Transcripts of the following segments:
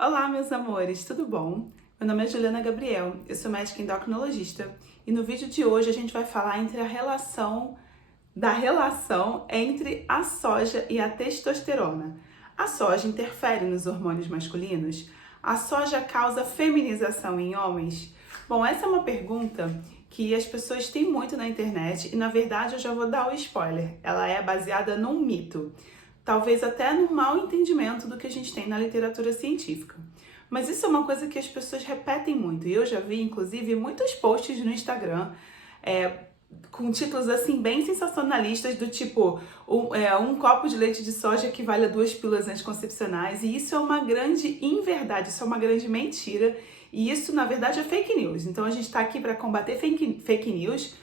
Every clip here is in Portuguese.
Olá, meus amores, tudo bom? Meu nome é Juliana Gabriel, eu sou médica endocrinologista e no vídeo de hoje a gente vai falar entre a relação entre a soja e a testosterona. A soja interfere nos hormônios masculinos? A soja causa feminização em homens? Bom, essa é uma pergunta que as pessoas têm muito na internet e na verdade eu já vou dar o spoiler, ela é baseada num mito. Talvez até no mau entendimento do que a gente tem na literatura científica. Mas isso é uma coisa que as pessoas repetem muito. E eu já vi, inclusive, muitos posts no Instagram com títulos assim bem sensacionalistas do tipo um copo de leite de soja equivale a 2 pílulas anticoncepcionais. E isso é uma grande inverdade, isso é uma grande mentira. E isso, na verdade, é fake news. Então a gente está aqui para combater fake news.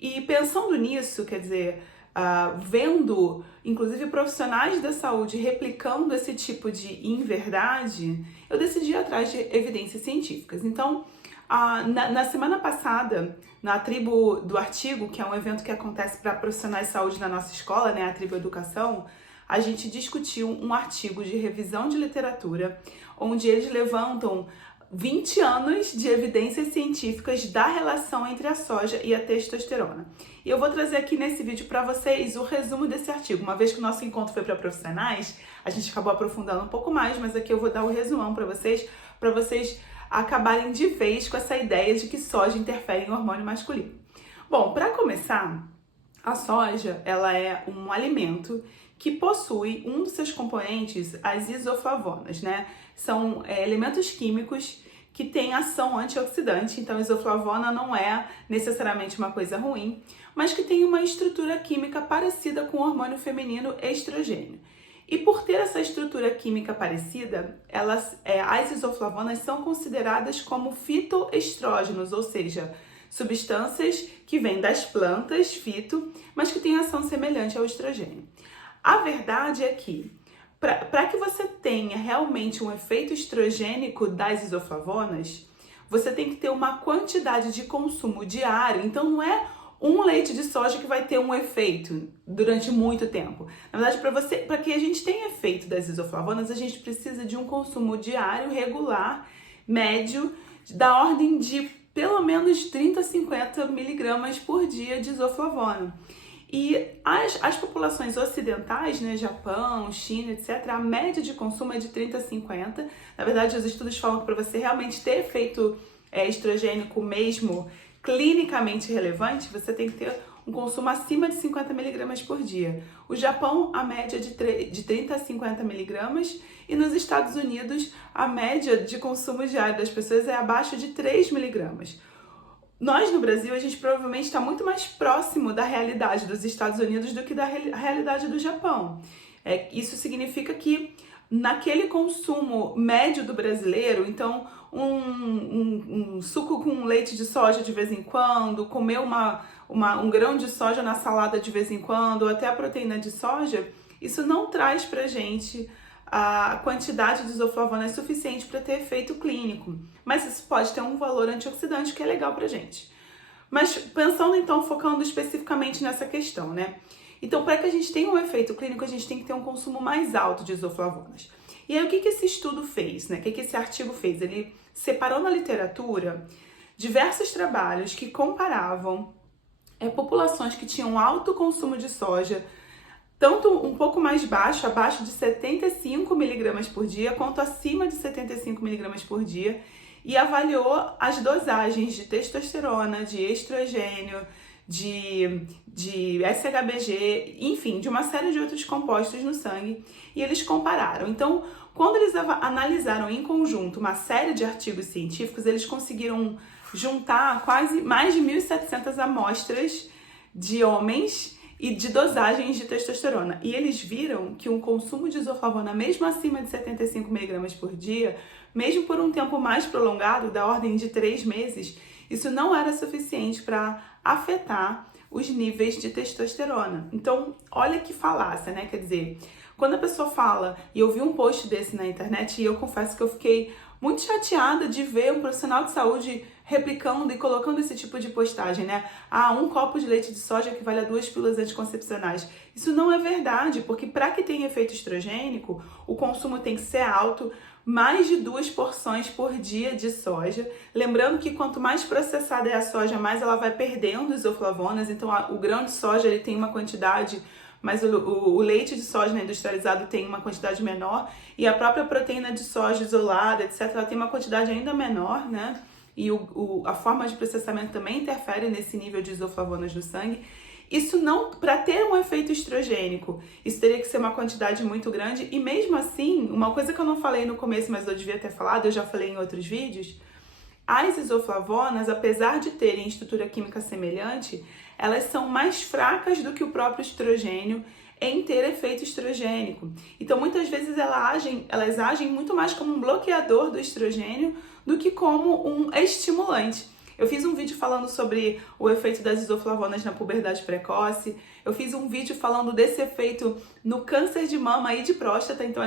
E pensando nisso, quer dizer, vendo inclusive profissionais da saúde replicando esse tipo de inverdade, eu decidi ir atrás de evidências científicas. Então, na semana passada, na Tribo do Artigo, que é um evento que acontece para profissionais de saúde na nossa escola, né, a Tribo Educação, a gente discutiu um artigo de revisão de literatura, onde eles levantam 20 anos de evidências científicas da relação entre a soja e a testosterona. E eu vou trazer aqui nesse vídeo para vocês o resumo desse artigo. Uma vez que o nosso encontro foi para profissionais, a gente acabou aprofundando um pouco mais, mas aqui eu vou dar o resumão para vocês acabarem de vez com essa ideia de que soja interfere em hormônio masculino. Bom, para começar, a soja, ela é um alimento que possui um dos seus componentes, as isoflavonas, né? São elementos químicos que têm ação antioxidante, então isoflavona não é necessariamente uma coisa ruim, mas que tem uma estrutura química parecida com o hormônio feminino estrogênio. E por ter essa estrutura química parecida, as isoflavonas são consideradas como fitoestrógenos, ou seja, substâncias que vêm das plantas, fito, mas que têm ação semelhante ao estrogênio. A verdade é que, para que você tenha realmente um efeito estrogênico das isoflavonas, você tem que ter uma quantidade de consumo diário. Então, não é um leite de soja que vai ter um efeito durante muito tempo. Na verdade, para que a gente tenha efeito das isoflavonas, a gente precisa de um consumo diário, regular, médio, da ordem de pelo menos 30 a 50 miligramas por dia de isoflavona. E as populações ocidentais, né, Japão, China, etc., a média de consumo é de 30 a 50. Na verdade, os estudos falam que para você realmente ter efeito estrogênico mesmo clinicamente relevante, você tem que ter um consumo acima de 50 miligramas por dia. O Japão, a média é de 30 a 50 miligramas, e nos Estados Unidos, a média de consumo diário das pessoas é abaixo de 3 miligramas. Nós, no Brasil, a gente provavelmente está muito mais próximo da realidade dos Estados Unidos do que da realidade do Japão. Isso significa que naquele consumo médio do brasileiro, então um suco com leite de soja de vez em quando, comer um grão de soja na salada de vez em quando, ou até a proteína de soja, isso não traz pra gente a quantidade de isoflavonas suficiente para ter efeito clínico. Mas isso pode ter um valor antioxidante que é legal pra gente. Mas pensando então, focando especificamente nessa questão, né? Então, para que a gente tenha um efeito clínico, a gente tem que ter um consumo mais alto de isoflavonas. E aí, o que esse estudo fez, né? O que esse artigo fez? Ele separou na literatura diversos trabalhos que comparavam populações que tinham alto consumo de soja, tanto um pouco mais baixo, abaixo de 75 miligramas por dia, quanto acima de 75 miligramas por dia, e avaliou as dosagens de testosterona, de estrogênio, de SHBG, enfim, de uma série de outros compostos no sangue, e eles compararam. Então, quando eles analisaram em conjunto uma série de artigos científicos, eles conseguiram juntar quase mais de 1.700 amostras de homens e de dosagens de testosterona. E eles viram que um consumo de isoflavona, mesmo acima de 75 miligramas por dia, mesmo por um tempo mais prolongado, da ordem de 3 meses, isso não era suficiente para afetar os níveis de testosterona. Então, olha que falácia, né? Quer dizer, quando a pessoa fala, e eu vi um post desse na internet, e eu confesso que eu fiquei muito chateada de ver um profissional de saúde replicando e colocando esse tipo de postagem, né? Um copo de leite de soja equivale a 2 pílulas anticoncepcionais. Isso não é verdade, porque para que tenha efeito estrogênico, o consumo tem que ser alto, mais de 2 porções por dia de soja. Lembrando que quanto mais processada é a soja, mais ela vai perdendo isoflavonas. Então o grão de soja ele tem uma quantidade, mas o leite de soja, né, industrializado tem uma quantidade menor. E a própria proteína de soja isolada, etc., ela tem uma quantidade ainda menor, né? E a forma de processamento também interfere nesse nível de isoflavonas no sangue. Isso não, para ter um efeito estrogênico, isso teria que ser uma quantidade muito grande. E mesmo assim, uma coisa que eu não falei no começo, mas eu devia ter falado, eu já falei em outros vídeos, as isoflavonas, apesar de terem estrutura química semelhante, elas são mais fracas do que o próprio estrogênio em ter efeito estrogênico. Então, muitas vezes elas agem muito mais como um bloqueador do estrogênio do que como um estimulante. Eu fiz um vídeo falando sobre o efeito das isoflavonas na puberdade precoce. Eu fiz um vídeo falando desse efeito no câncer de mama e de próstata. Então,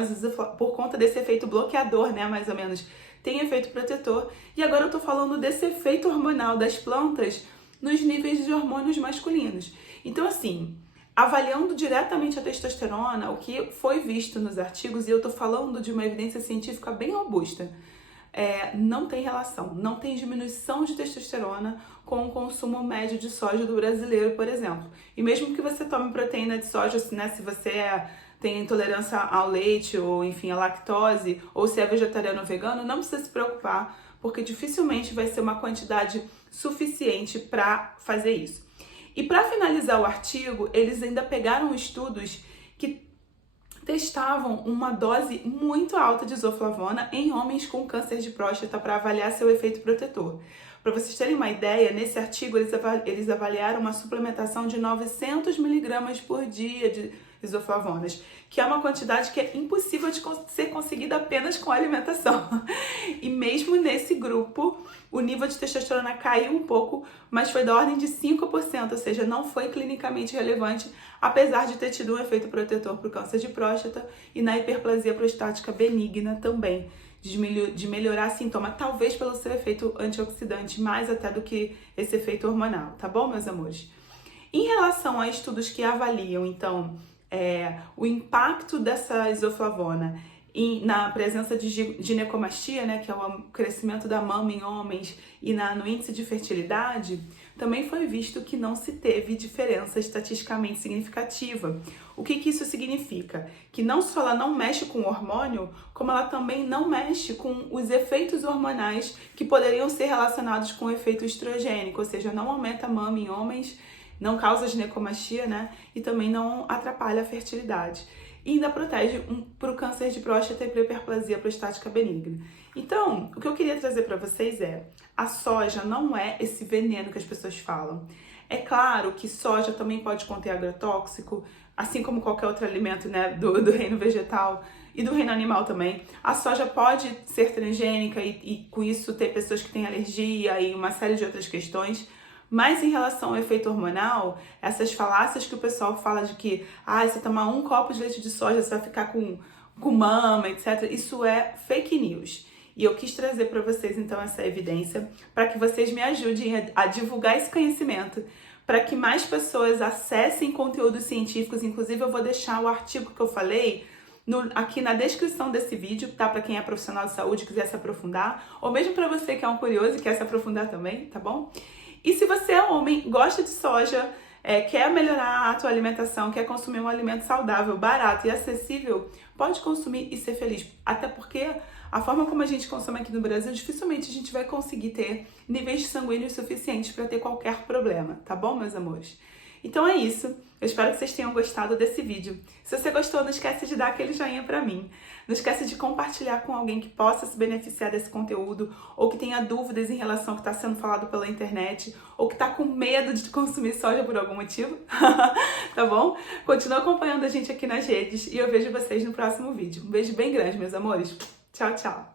por conta desse efeito bloqueador, né, mais ou menos, tem efeito protetor. E agora eu tô falando desse efeito hormonal das plantas nos níveis de hormônios masculinos. Então, assim, avaliando diretamente a testosterona, o que foi visto nos artigos, e eu tô falando de uma evidência científica bem robusta, não tem relação, não tem diminuição de testosterona com o consumo médio de soja do brasileiro, por exemplo. E mesmo que você tome proteína de soja, né, se você tem intolerância ao leite ou, enfim, à lactose, ou se é vegetariano ou vegano, não precisa se preocupar, porque dificilmente vai ser uma quantidade suficiente para fazer isso. E para finalizar o artigo, eles ainda pegaram estudos que testavam uma dose muito alta de isoflavona em homens com câncer de próstata para avaliar seu efeito protetor. Para vocês terem uma ideia, nesse artigo eles avaliaram uma suplementação de 900 miligramas por dia de isoflavonas, que é uma quantidade que é impossível de ser conseguida apenas com alimentação. E mesmo nesse grupo, o nível de testosterona caiu um pouco, mas foi da ordem de 5%, ou seja, não foi clinicamente relevante, apesar de ter tido um efeito protetor para o câncer de próstata e na hiperplasia prostática benigna também, de melhorar sintoma, talvez pelo seu efeito antioxidante, mais até do que esse efeito hormonal, tá bom, meus amores? Em relação a estudos que avaliam, então, o impacto dessa isoflavona na presença de ginecomastia, né, que é o crescimento da mama em homens, e no índice de fertilidade, também foi visto que não se teve diferença estatisticamente significativa. O que isso significa? Que não só ela não mexe com o hormônio, como ela também não mexe com os efeitos hormonais que poderiam ser relacionados com o efeito estrogênico, ou seja, não aumenta a mama em homens, não causa ginecomastia, né? E também não atrapalha a fertilidade. E ainda protege para o câncer de próstata e para a hiperplasia prostática benigna. Então, o que eu queria trazer para vocês a soja não é esse veneno que as pessoas falam. É claro que soja também pode conter agrotóxico, assim como qualquer outro alimento, né, do reino vegetal e do reino animal também. A soja pode ser transgênica e com isso ter pessoas que têm alergia e uma série de outras questões. Mas em relação ao efeito hormonal, essas falácias que o pessoal fala de que se tomar um copo de leite de soja você vai ficar com mama, etc. Isso é fake news. E eu quis trazer para vocês então essa evidência para que vocês me ajudem a divulgar esse conhecimento, para que mais pessoas acessem conteúdos científicos. Inclusive eu vou deixar o artigo que eu falei aqui na descrição desse vídeo, tá? Para quem é profissional de saúde e quiser se aprofundar, ou mesmo para você que é um curioso e quer se aprofundar também, tá bom? E se você é homem, gosta de soja, quer melhorar a tua alimentação, quer consumir um alimento saudável, barato e acessível, pode consumir e ser feliz. Até porque a forma como a gente consome aqui no Brasil, dificilmente a gente vai conseguir ter níveis sanguíneos suficientes para ter qualquer problema, tá bom, meus amores? Então é isso, eu espero que vocês tenham gostado desse vídeo. Se você gostou, não esquece de dar aquele joinha pra mim. Não esquece de compartilhar com alguém que possa se beneficiar desse conteúdo, ou que tenha dúvidas em relação ao que está sendo falado pela internet, ou que está com medo de consumir soja por algum motivo, tá bom? Continua acompanhando a gente aqui nas redes e eu vejo vocês no próximo vídeo. Um beijo bem grande, meus amores. Tchau, tchau!